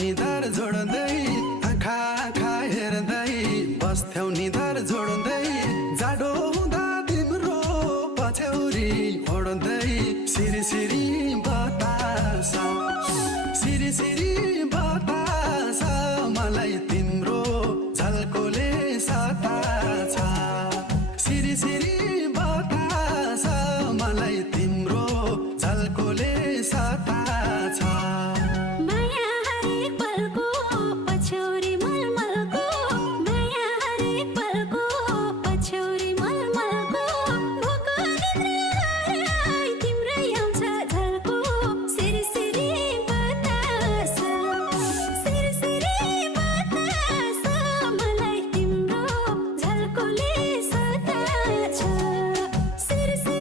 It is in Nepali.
निधार जोड्दै आँखा आँखा हेर्दै बस्थ्यौ निधार जोड्दै जाडो हुँदा तिम्रो पछ्यौरी ओड्दै सिरी सिरी बतासा सिरी सिरी